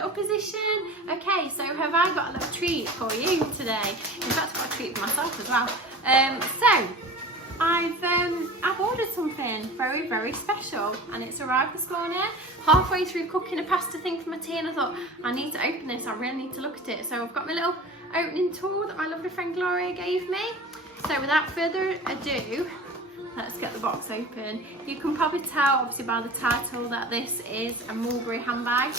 little position. Okay, so have I got a little treat for you today? In fact, I've got a treat for myself as well. So I've ordered something very, very special, and it's arrived this morning. Halfway through cooking a pasta thing for my tea, and I thought I need to open this. I really need to look at it. So I've got my little opening tool that my lovely friend Gloria gave me. So without further ado, let's get the box open. You can probably tell, obviously, by the title that this is a Mulberry handbag.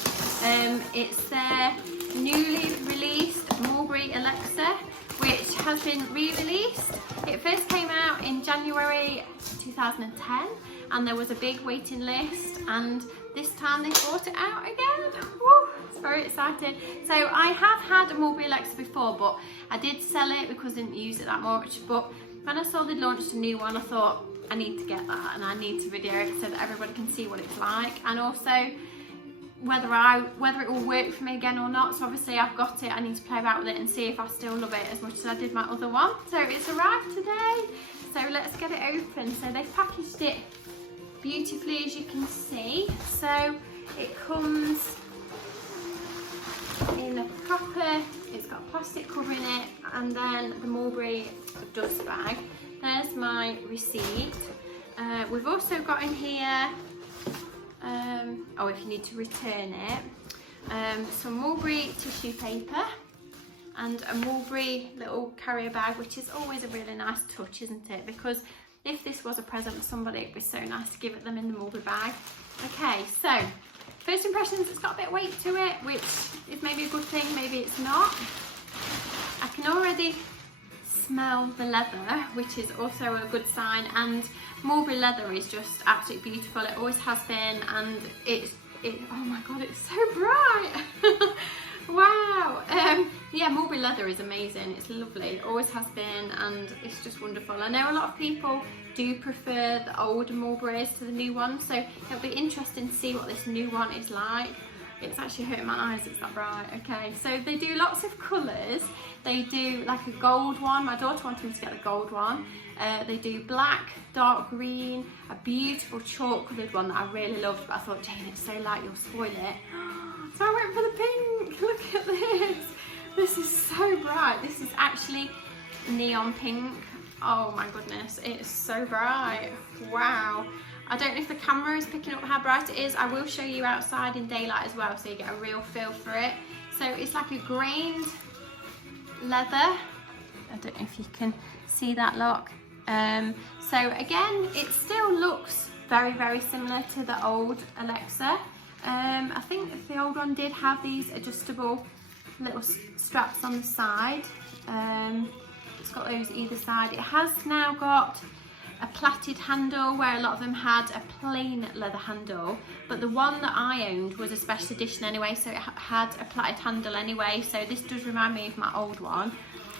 It's their newly released Mulberry Alexa, which has been re-released. It first came out in January 2010, and there was a big waiting list, and this time they brought it out again. Woo, it's very exciting. So I have had a Mulberry Alexa before, but I did sell it because I didn't use it that much. But when I saw they launched a new one, I thought I need to get that, and I need to video it so that everybody can see what it's like, and also whether it will work for me again or not. So obviously I've got it, I need to play about with it and see if I still love it as much as I did my other one. So it's arrived today, so let's get it open. So they've packaged it beautifully, as you can see. So it comes in a proper, it's got a plastic cover in it, and then the Mulberry dust bag. There's my receipt. We've also got in here, if you need to return it, some Mulberry tissue paper and a Mulberry little carrier bag, which is always a really nice touch, isn't it? Because if this was a present for somebody, it'd be so nice to give it them in the Mulberry bag. Okay, so first impressions, it's got a bit of weight to it, which is maybe a good thing, maybe it's not. I can already smell the leather, which is also a good sign, and Mulberry leather is just absolutely beautiful. It always has been, and oh my god, it's so bright. Wow. Yeah, Mulberry leather is amazing. It's lovely. It always has been, and it's just wonderful. I know a lot of people do prefer the older Mulberries to the new one, so it'll be interesting to see what this new one is like. It's actually hurting my eyes, it's that bright. Okay, so they do lots of colours. They do like a gold one. My daughter wanted me to get the gold one. They do black, dark green, a beautiful chalk coloured one that I really loved, but I thought, Jane, it's so light, you'll spoil it. So I went for the pink. Look at this. This is so bright. This is actually neon pink. Oh my goodness, it's so bright. Wow. I don't know if the camera is picking up how bright it is. I will show you outside in daylight as well, so you get a real feel for it. So it's like a grained leather. I don't know if you can see that look. So again, it still looks very, very similar to the old Alexa. I think the old one did have these adjustable little straps on the side. It's got those either side. It has now got a plaited handle, where a lot of them had a plain leather handle, but the one that I owned was a special edition anyway, so it had a plaited handle anyway. So this does remind me of my old one.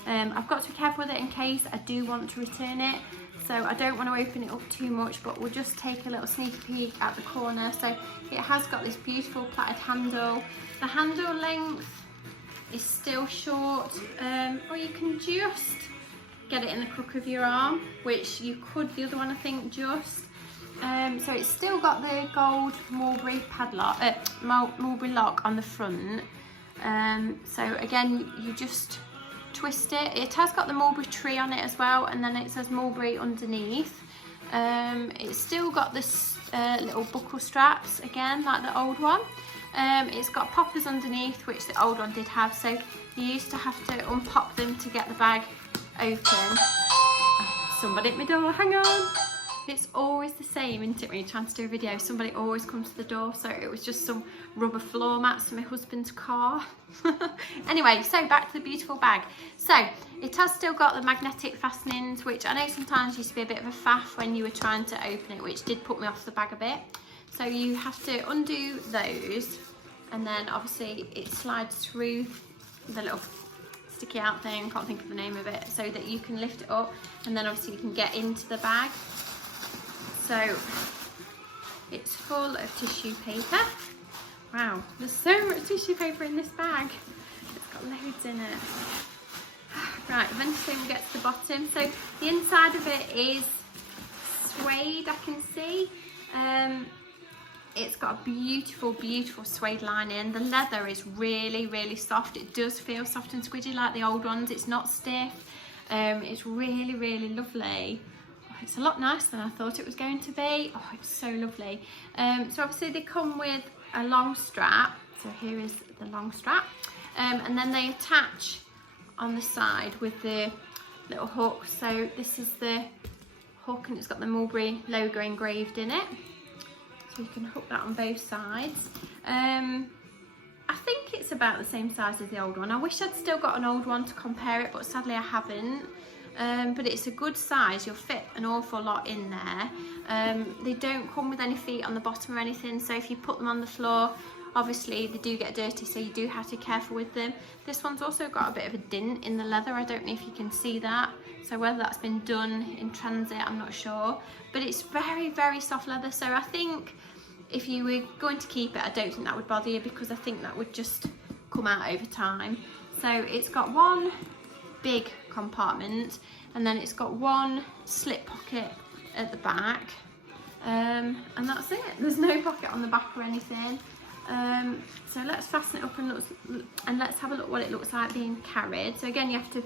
I've got to be careful with it in case I do want to return it, so I don't want to open it up too much, but we'll just take a little sneaky peek at the corner. So it has got this beautiful plaited handle. The handle length is still short, or you can just get it in the crook of your arm, which you could the other one, I think, just. So it's still got the gold Mulberry padlock, Mulberry lock on the front. So again, you just twist it. It has got the mulberry tree on it as well, and then it says Mulberry underneath. It's still got this little buckle straps again, like the old one. It's got poppers underneath, which the old one did have, so you used to have to unpop them to get the bag open. Oh, somebody at my door, hang on. It's always the same, isn't it, when you're trying to do a video? Somebody always comes to the door, so it was just some rubber floor mats for my husband's car. Anyway, so back to the beautiful bag. So it has still got the magnetic fastenings, which I know sometimes used to be a bit of a faff when you were trying to open it, which did put me off the bag a bit. So you have to undo those, and then obviously it slides through the little sticky out thing, can't think of the name of it, so that you can lift it up, and then obviously you can get into the bag. So it's full of tissue paper. Wow, there's so much tissue paper in this bag. It's got loads in it. Right, eventually we'll get to the bottom. So the inside of it is suede, I can see. It's got a beautiful, beautiful suede lining. The leather is really, really soft. It does feel soft and squidgy like the old ones. It's not stiff. It's really, really lovely. Oh, it's a lot nicer than I thought it was going to be. Oh, it's so lovely. So obviously they come with a long strap. So here is the long strap. And then they attach on the side with the little hook. So this is the hook and it's got the Mulberry logo engraved in it. So you can hook that on both sides. I think it's about the same size as the old one. I wish I'd still got an old one to compare it, but sadly I haven't. But it's a good size. You'll fit an awful lot in there. They don't come with any feet on the bottom or anything, so if you put them on the floor, obviously they do get dirty, so you do have to be careful with them. This one's also got a bit of a dint in the leather. I don't know if you can see that. So whether that's been done in transit, I'm not sure. But it's very, very soft leather. So I think if you were going to keep it, I don't think that would bother you, because I think that would just come out over time. So it's got one big compartment, and then it's got one slip pocket at the back. And that's it. There's no pocket on the back or anything. So let's fasten it up and let's have a look what it looks like being carried. So again, you have to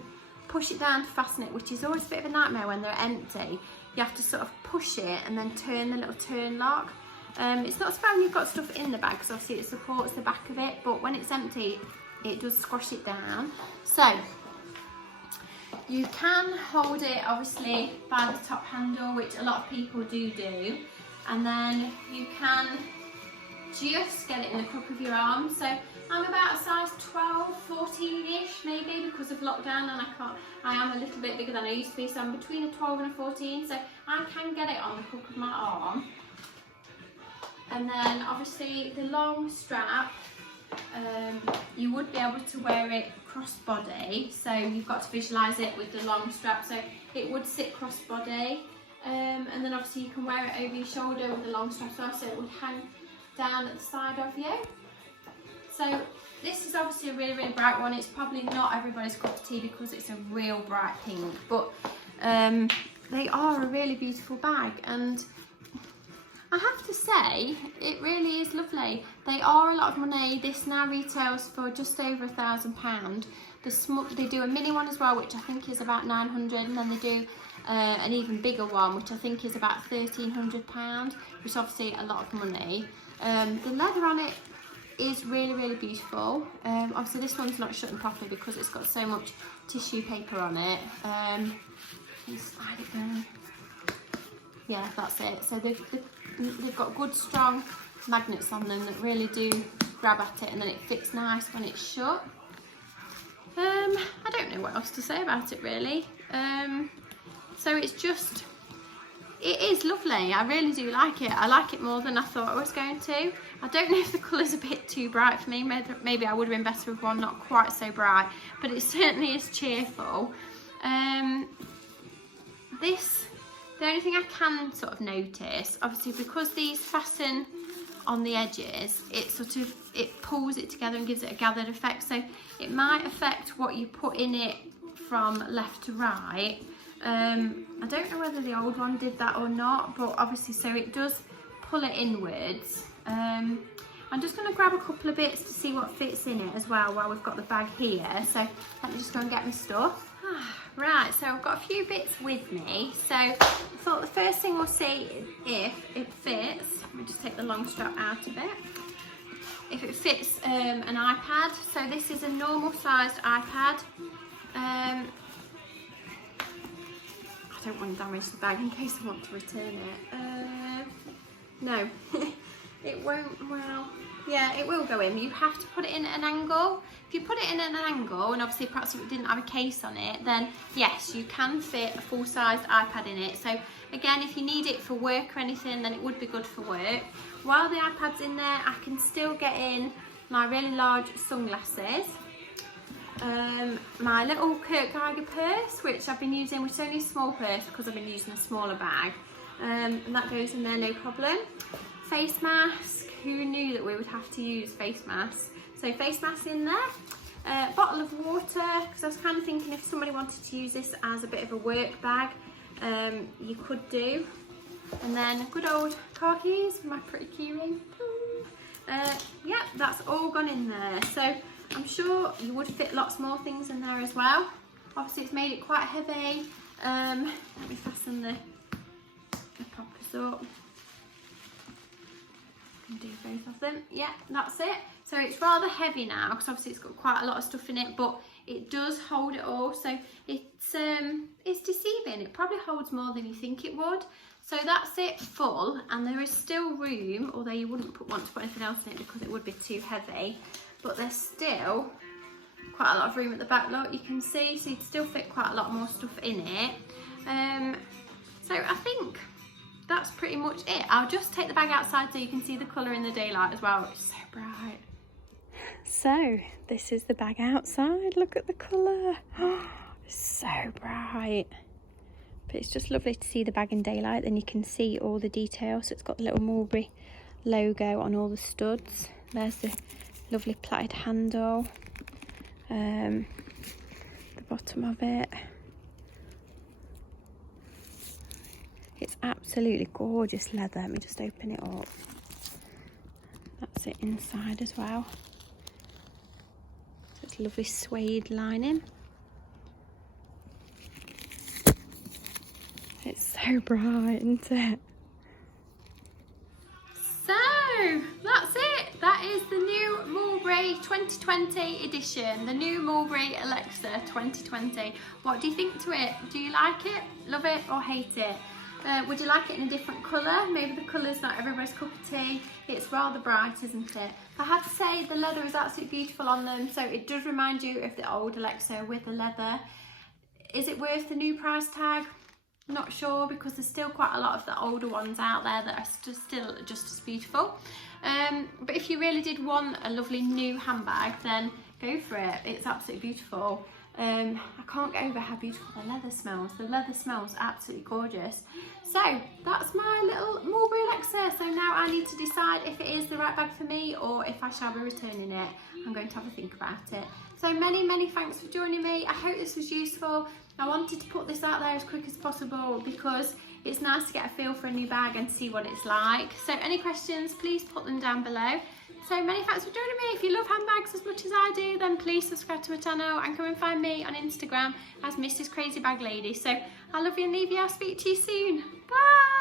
push it down to fasten it, which is always a bit of a nightmare when they're empty. You have to sort of push it and then turn the little turn lock. It's not so bad when you've got stuff in the bag, because obviously it supports the back of it, but when it's empty, it does squash it down. So you can hold it obviously by the top handle, which a lot of people do, and then you can just get it in the crook of your arm. So I'm about a size 12, 14-ish maybe, because of lockdown, and I am a little bit bigger than I used to be, so I'm between a 12 and a 14, so I can get it on the crook of my arm. And then obviously the long strap, you would be able to wear it crossbody, so you've got to visualise it with the long strap, so it would sit crossbody, and then obviously you can wear it over your shoulder with the long strap as well, so it would hang down at the side of you. So this is obviously a really, really bright one. It's probably not everybody's cup of tea because it's a real bright pink, but they are a really beautiful bag, and I have to say it really is lovely. They are a lot of money. This now retails for just over £1,000. They do a mini one as well, which I think is about £900, and then they do an even bigger one, which I think is about £1,300, which is obviously a lot of money. The leather on it is really, really beautiful. Obviously this one's not shutting properly because it's got so much tissue paper on it. Slide it down. Yeah, that's it. So they've got good strong magnets on them that really do grab at it, and then it fits nice when it's shut. I don't know what else to say about it really. So it's just, it is lovely. I really do like it. I like it more than I thought I was going to. I don't know if the colour's a bit too bright for me. Maybe I would have been better with one not quite so bright, but it certainly is cheerful. The only thing I can sort of notice, obviously because these fasten on the edges, it pulls it together and gives it a gathered effect, so it might affect what you put in it from left to right. I don't know whether the old one did that or not, but obviously, so it does pull it inwards. I'm just going to grab a couple of bits to see what fits in it as well while we've got the bag here, so let me just go and get my stuff. Right, so I've got a few bits with me, so I thought the first thing we'll see if it fits. Let me just take the long strap out of it. If it fits an iPad, so this is a normal sized iPad. I don't want to damage the bag in case I want to return it. No, it won't, well, yeah, it will go in. You have to put it in at an angle. If you put it in at an angle, and obviously perhaps it didn't have a case on it, then yes, you can fit a full-sized iPad in it. So again, if you need it for work or anything, then it would be good for work. While the iPad's in there, I can still get in my really large sunglasses, my little Kurt Geiger purse, which I've been using, which is only a small purse because I've been using a smaller bag, and that goes in there no problem. Face mask, who knew that we would have to use face masks? So face mask in there, bottle of water, because I was kind of thinking if somebody wanted to use this as a bit of a work bag, you could do. And then good old car keys, my pretty key ring. Yeah, that's all gone in there. So I'm sure you would fit lots more things in there as well. Obviously it's made it quite heavy. Let me fasten the poppers up. And do both of them. Yeah, that's it. So it's rather heavy now because obviously it's got quite a lot of stuff in it, but it does hold it all. So it's deceiving. It probably holds more than you think it would. So that's it full, and there is still room, although you wouldn't want to put anything else in it because it would be too heavy. But there's still quite a lot of room at the back, look, you can see, so you'd still fit quite a lot more stuff in it. So I think that's pretty much it. I'll just take the bag outside so you can see the colour in the daylight as well. It's so bright. So this is the bag outside. Look at the colour. It's so bright. But it's just lovely to see the bag in daylight. Then you can see all the details. So it's got the little Mulberry logo on all the studs. There's the lovely plaited handle. The bottom of it. It's absolutely gorgeous leather. Let me just open it up. That's it inside as well. So it's lovely suede lining. It's so bright, isn't it? So that's it. That is the new Mulberry 2020 edition, the new Mulberry Alexa 2020. What do you think to it? Do you like it, love it, or hate it? Would you like it in a different colour? Maybe the colour's not everybody's cup of tea. It's rather bright, isn't it? I have to say the leather is absolutely beautiful on them, so it does remind you of the old Alexa with the leather. Is it worth the new price tag? Not sure, because there's still quite a lot of the older ones out there that are still just as beautiful. But if you really did want a lovely new handbag, then go for it. It's absolutely beautiful. I can't get over how beautiful the leather smells. The leather smells absolutely gorgeous. So that's my little Mulberry Alexa. So now I need to decide if it is the right bag for me or if I shall be returning it. I'm going to have a think about it. So many thanks for joining me. I hope this was useful. I wanted to put this out there as quick as possible because it's nice to get a feel for a new bag and see what it's like. So any questions, please put them down below. So many thanks for joining me. If you love handbags as much as I do, then please subscribe to my channel and come and find me on Instagram as Mrs. Crazy Bag Lady. So I love you and leave you. I'll speak to you soon. Bye.